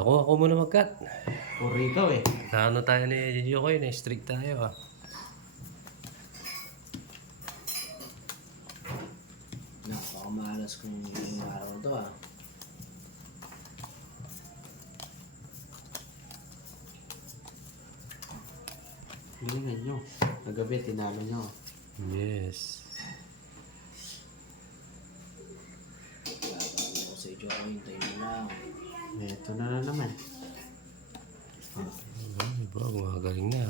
Ako muna mag-cut. Puri ikaw eh. Naano tayo ni Jokoy, na-strict tayo ah. Napakamalas kung yung araw na to ah. Galingan nyo. Nagabi, tinalo nyo. Yes. Babalo ko sa iyo ko, hintayin mo lang. Ito na naman. Diba, gumagaling na.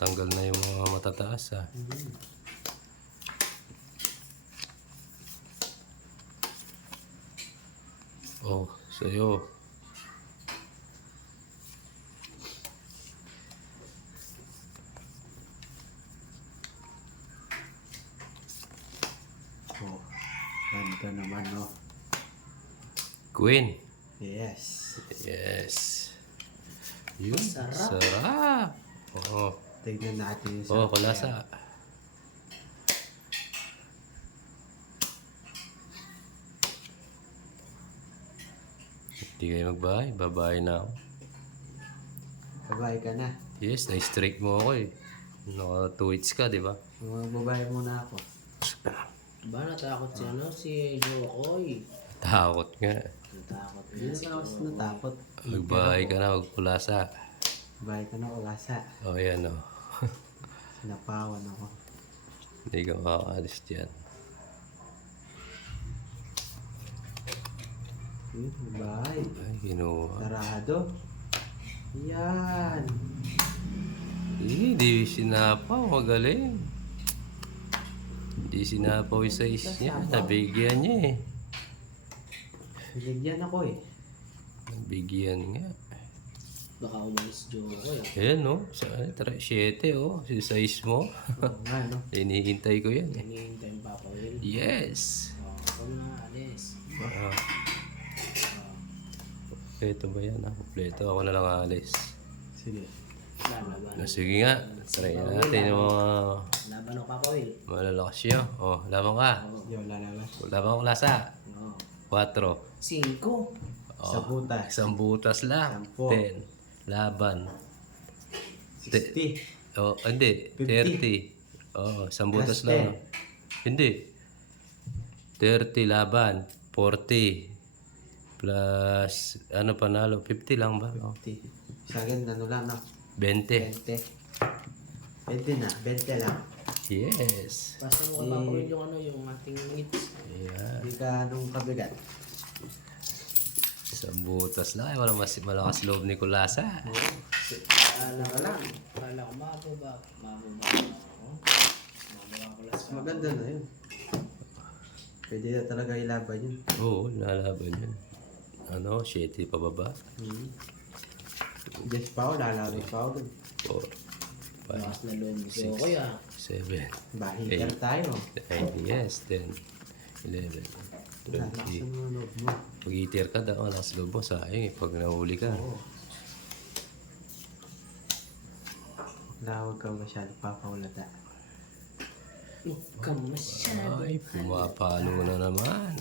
Tanggal na yung mga matataas ah. Oh, sa'yo. Oh, ganda naman no. Queen. Yes. Yes. Yun. Sarap. Sarap. Oo. Tignan natin yung Oh, sarap kulasa. yan. Hindi kayo magbahay. Babahay na ako. Babae ka na. Yes, na-strike mo ako eh. Naka 2 hits ka, di ba? Babae muna ako. Ba natakot si si Jokoy. Takot nga. Natakot niya si Jokoy. Natakot. Magbahay ka na, magpulasa. Babae ka na ulasa. Oh, yan oh. Sinapawan ako. Hindi ka makakalis dyan. Babae. Ay, kinuha. Sarado. Yan. Hindi sinapaw, magaling. Hindi sinapaw yung size niya. Nabigyan niya eh. Binigyan ako eh. Nabigyan nga. Baka umalis Jokoy. Ayan no, 7 oh, si size mo. Oo nga no. Hinihintay ko yan eh. Hinihintay yung Papa Will. Yes! Ako na alis. Ah. Kompleto ba yan? Kompleto, ako na lang alis. Sige. Lalaban. Sige nga, try natin yung mga Laban ako Papa Will. malalakas yun. Oh, laban ka. Yo, lalaban. Laban ko lasa. Oo. 4. 5. Sa butas. Isang butas lang. 10. 10. Laban. 60. Oh, hindi. 30. Oh, isang butas Plus lang. Hindi. 30 laban. 40. Plus, ano panalo? 50 lang ba? Oh. 50. Sa akin, ano lang no? 20. 20. 20 na. 20 lang. Yes. Basta mo Papa Will yung yung ating hits. Yeah. Hindi ka anong kabigat. Isang butas lang. Walang mas malakas loob ni Kulasa. Ano ka lang. Kala ko mababa. Maganda na yun. Pwede na talaga ilaban yun. Oo, lalaban yun. Ano, 7 pababa. Yes pa ako, lalaban pa ako dun. 4, 5, Mas na loob ni Jokoy 7, Bahikan tayo. 9, yes, 10, 11, 20. Nasa loob mo. Pag-itir ka daw, nasa loob mo, sayang eh, pag nahuli ka. Oo. Lawag ka masyado, papawalata. Huwag ka masyado. Ay, pumapalo na naman.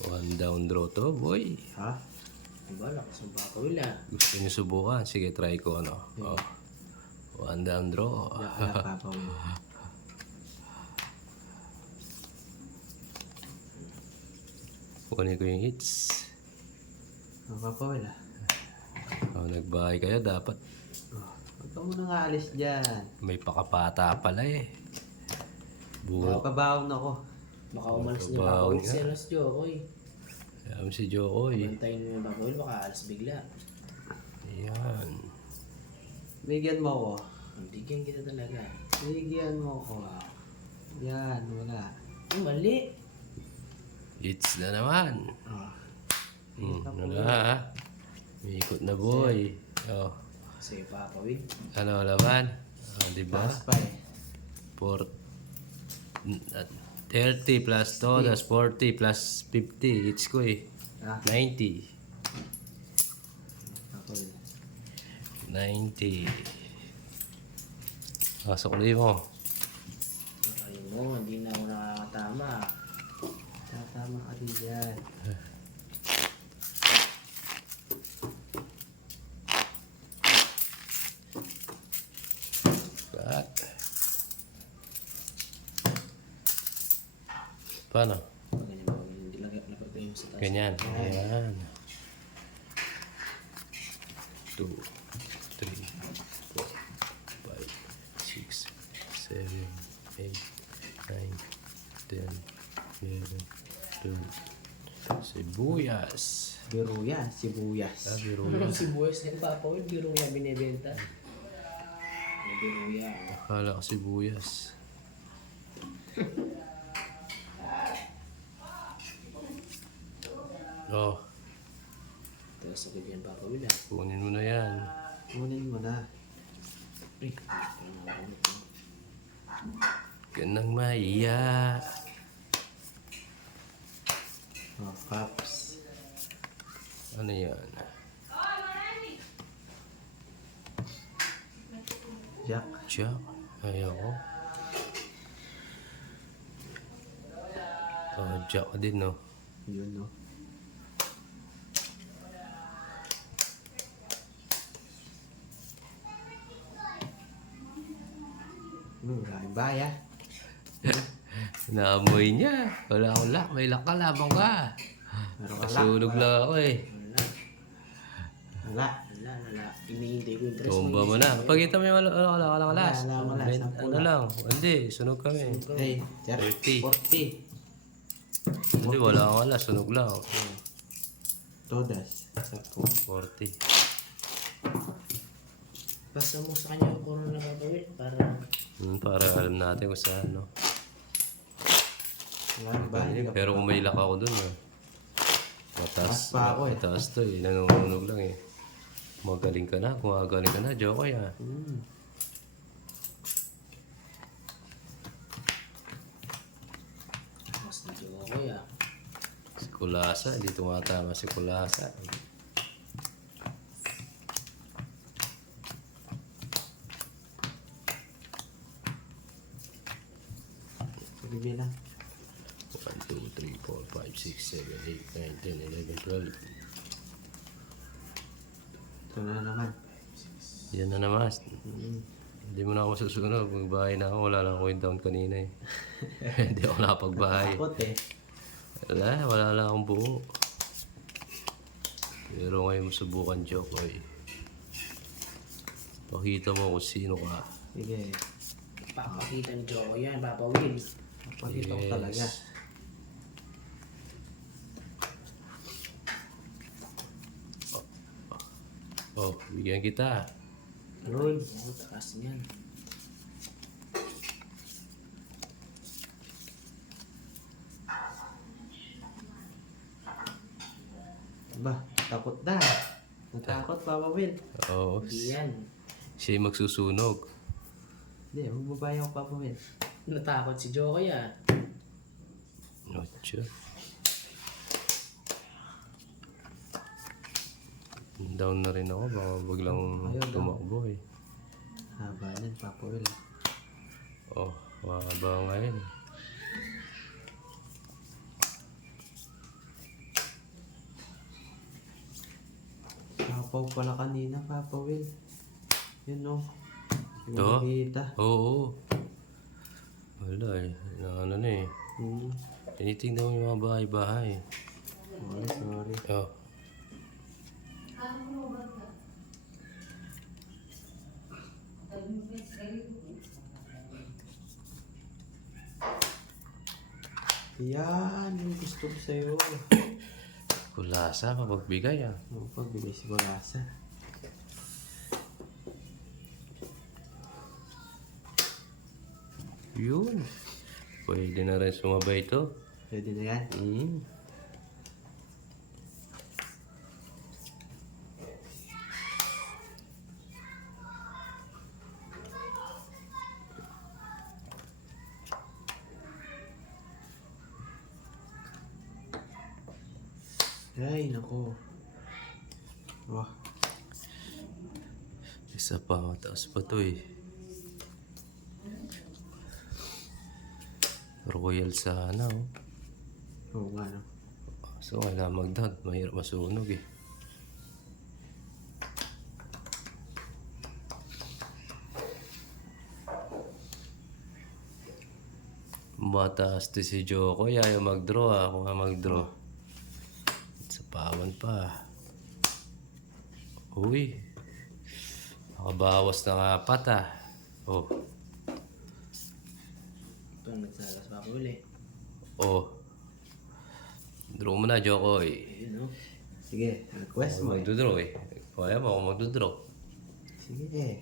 1 down draw to, boy. Ha? Diba, lakas ng Papa Will Gusto niyo subukan? Sige, try ko, ano. Oh. 1 down draw. Wala Papa Will. Kunin ko yung hits. Ang Papa Will Oh, nagbahay kayo, dapat Huwag ka muna nga alis dyan. may pakapata pala eh. Buo. Papabaon ako. Baka umalis niya Papa Papabaon Will nga. si Alas Jokoy. Ayan si Jokoy. Bantayin mo yung Papa Will, baka alis bigla. Ayan. Bigyan mo ako. Bigyan kita talaga. Bigyan mo ako. Yan, wala. Mali. Hits na naman. Wala ha. May ikot na boy. Oh. Sige Papa Will. Ano laban? Oh, diba? Taas pa eh. 30 plus to, that's 40 plus 50. Hits ko eh. Ah, 90. Papa Will. 90. Pasok ulit mo. Ayun mo, hindi na ako nakakatama. Tatama ka Yan. Cut. Paano? Ganyan ba? Hindi lapag mo sa taas. Ganyan. Ayan. 2, 3, 4, 5, 6, 7, 8, 9, 10, 11, 12. Sibuyas. Biruya, sibuyas. Biruya. Sibuyas din Papa Will, biro nga binibenta. Biruya. Akala ko sibuyas. Oh, Tapos ako yan Papa Will ah. kunin mo na yan. Kunin mo na. Ganang maiya. Oh, cups. Ano yan? Jack. Jack. Ayoko. Oh, Jack din, no? Yun, no? Maraming baya. Naamoy niya. Wala akong lock. May lock ka, labang ka. Meron ka Nasunog lang ako eh. Wala. Wala. Inihintay ko yung dress Tumba mo na. Pagkita mo yung wala. Wala, sampu Ano lang. Hindi, sunog kami. Hey, Jack. 30. 40. Hindi, wala akong alas. Sunog lang. Todas. Sampu. 40. Basta mo sa kanya yung corona Papa Will para Para alam natin kung saan, no? Maraming baya. Pero kung may lock ako dun, eh. Taas pa ako eh. Mataas to eh. Nanununog lang eh. Magaling ka na. Kung magaling ka na, joke ah. mas nadyo ako ya. Si Kulasa, hindi tumatama si Kulasa. Sige lang. 1, 2, 3, 4, 5, 6, 7, 8, 9, 10, 11, 12. Ito na naman. Yan na naman. Hindi mo na ako masusunod. Magbahay na ako. Wala lang ako yung down kanina eh. Hindi ako nakapagbahay. Takot eh. Wala lang akong buo. Pero ngayon subukan joke eh. Pakita mo kung sino ka. Sige. Papakita ni Joko yan Papa Will. Pakita ko talaga. Oh, bigyan kita. Uy. Oo, takas niyan. Ba, takot na. Natakot, Papa Will. Oo. Hindi yan. Siya yung magsusunog. Hindi, magbabaya ako, Papa Will. Natakot si Joko ya. Noche. Down na rin ako. Baka biglang Ayun, tumakbo eh. Haba niyan, Papa Will. Oh, mahaba ngayon. Papaw pala kanina, Papa Will. Yun no. Hindi Ito? ko makita. Oo. Wala eh. Ano na eh. Tinitingnan mo yung mga bahay-bahay. Sorry. Oh. Yan, yung gusto ko sa'yo. Kulasa, mapagbigay ah. Pagbigay si Barasa. Yun. Pwede na rin sumabay ito. Pwede na yan. Ay, nako. Wah, Isa pa, mataas pa to eh. Royal sana oh. oo nga no. So, kailangan mag-down. Mahirap masunog eh. Mataas to si Joko. Ayaw mag-draw ah. Ako nga mag-draw. Sa pawan pa. Uy. Nakabawas ng 4 ah. Oh. Ito ang nagsagas papawili. Oh. Draw mo na, Joko eh. Ayun no. Sige, request mo eh. Magdodraw eh. Kaya mo ako magdodraw. Sige eh.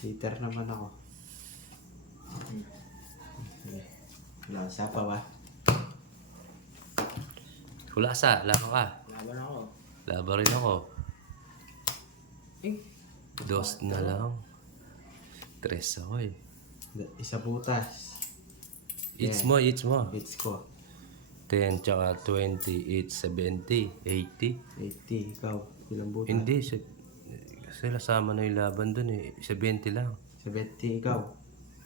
Cheater naman ako. Sige. Wala sa pa ba? Kulasa, laban ka. Laban ako. Laban rin ako. Eh, 2 na lang. 3 ako eh. Isa butas. Eats mo, eats mo. Hits ko. 10 tsaka 20, 8, 70, 80. 80. Ikaw. Ilang butas? Hindi, kasi lasama na yung laban dun eh. 70 lang. 70 ikaw.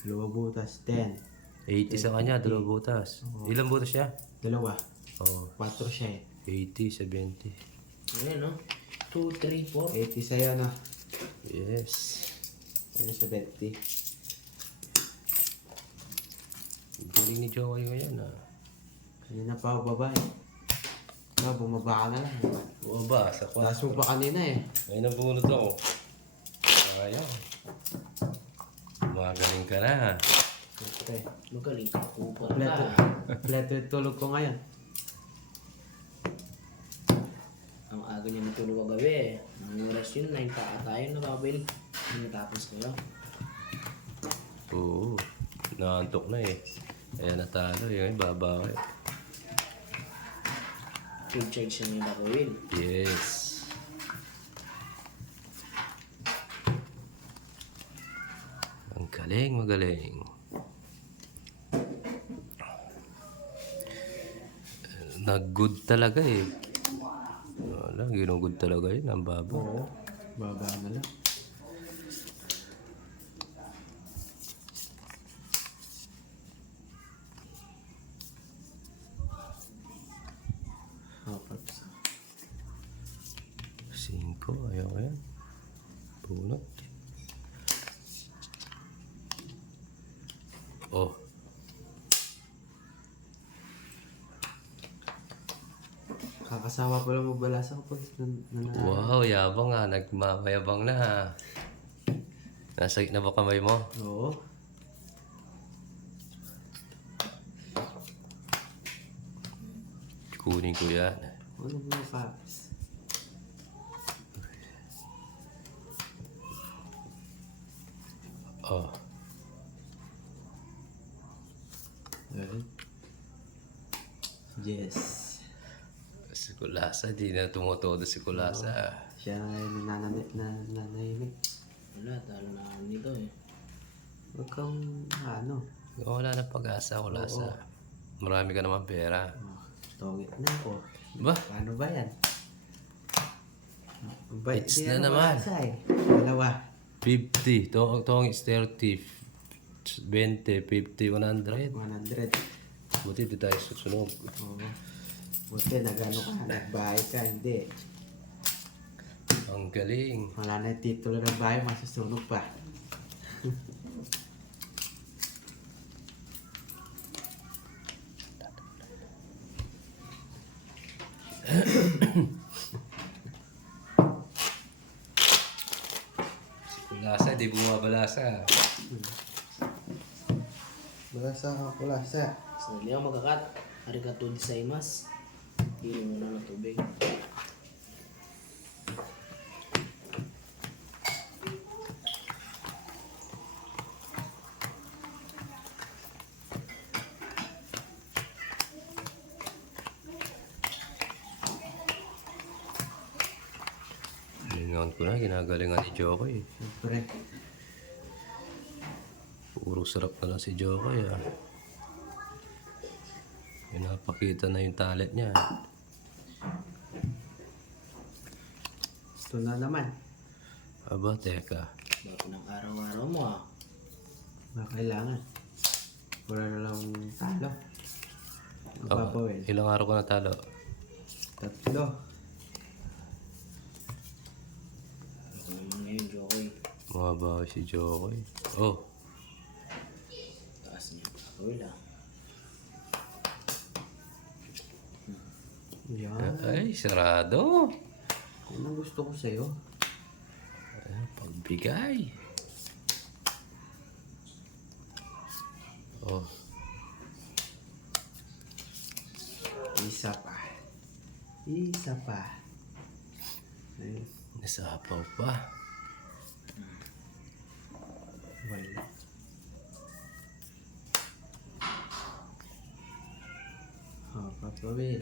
2 butas. 10. 80 sa kanya, 2 butas. Ilang butas siya? 2. Oh, 4 siya eh. 80, 70. ayun no. 2, 3, 4. 80 sa'yo no? Yes. Ano 70? Galing ni Joey ko yan ah. Kanina pa ako babae. Ikaw, bumaba ka na lang. Diba? Oo ba, sa Taas mo pa kanina eh. Ay, nabunod ako. Sayang. Magaling ka na. Siyempre. Magaling ka. Kupal Kompleto. ka. Kompleto yung tulog ko ngayon. Ang aga niya matulog kagabi. Ang oras yun, 9 pa tayo nababil. Ang natapos ko yun. Oo. Naantok na eh. Kaya natalo. Yung baba ko eh. Full charge siya niya nakawin. Yes. Ang galing, magaling. Nag-good talaga eh. Wala, ginugod talaga yun. Ang baba. Oo. Baba na lang. Apat. 5. Ayaw ko yan. Bunot. Oh. Kakasawa pa lang magbalasa ko pag Wow, yabang nga. Nagmamayabang na. Nasa na ba kamay mo? Oo. Kunin ko yan. Ano mo Paps? Oh. Alright. Yes. Si Kulasa, di na tumutodo si Kulasa. Siya na yung nananayinig. Wala, talo na ako nito eh. Huwag kang ano. Wala na pag-asa, Kulasa. Marami ka naman pera. Oh, tongit na ako. Ba? Paano ba yan? Bait It's din na ang naman. balasa eh. Dalawa. 50. Tong is 30. 20, 50, 100. 100. Buti di tayo susunog. Oo. Buti nagano ka, nagbahay ka, hindi. Ang galing. Wala na yung titulo ng bahay, masusunog pa. Si Kulasa, di bumabalasa. Balasa ka, kulasa. Sandali ako magkakat. Arigato gozaimasu. Hilo muna ng tubig. Lingawan ko na, ginagalingan ni Jokoy. Siyempre. Puro sarap na lang si Jokoy ah. Pinapakita na yung talent niya. Ito na naman. Aba, teka. Bago ng araw-araw mo ah. Ba kailangan. Wala na lang talo. Papa Will. Ilang araw ko natalo? 3. Ako naman ngayon, Jokoy. Mababaw si Jokoy. Oh, Taas niya. Papa Will ah. Yan. ay, sarado. Yan ang gusto ko sa'yo. Pagbigay. Oh, Isa pa. Isa pa. Ayun. nasapaw pa. Wala. Oh, Papa Will.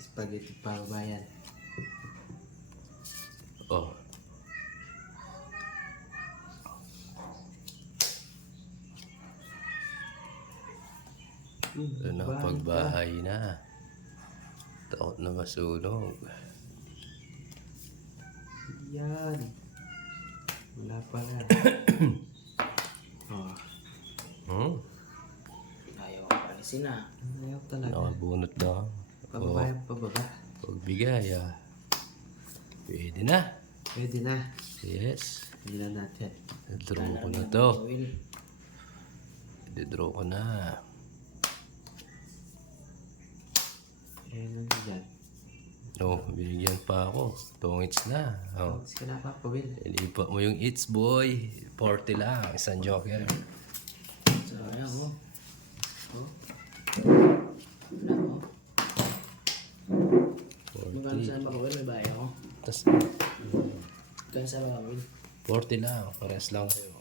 Spaghetti para bayan. Oh, ito na pagbahay na. Takot na masunog. Yan. Wala pala. Oh, Ayaw ko palisin ah. ayaw talaga. Nakabunot na. Pababa yung pababa. Pagbigay pwede na. Pwede na. Yes. Hindi na natin. Draw ko na to. Papa Will. Draw ko na. Ayun na dyan. Oh, binigyan pa ako. Tongits na. Oh. Thanks ka na, Papa Will. Ilipat mo yung It's Boy. 40 lang. Isang joker. Sayang oh. Oh. Wala oh. Magkano 40. saan Papa Will? May bahay ako. Tas, Magkano saan Papa Will? 40 lang. Pares lang sa'yo.